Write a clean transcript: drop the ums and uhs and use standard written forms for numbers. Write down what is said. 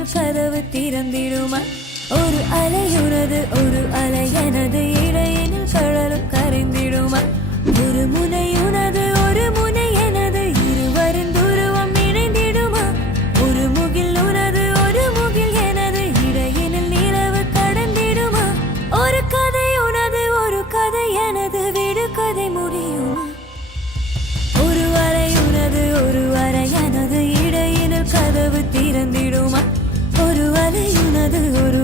இடையினில் கதவு திறந்திடுமா ஒரு அலையுனது ஒரு அலை எனது இடையினில் கடலும் கரைந்திடுமா ஒரு முனையுனது ஒரு முனை எனது இருவரின் துருவம் இணைந்திடுமா ஒரு முகில் உனது ஒரு முகில் எனது இடையினில் நிலவு கடந்திடுமா ஒரு கதை உனது ஒரு கதை எனது விடு கதை முடியுமா ஒரு அறை உனது ஒரு அறை எனது இடையினில் கதவு திறந்திடுமா ஒரு அலை உனது ஒரு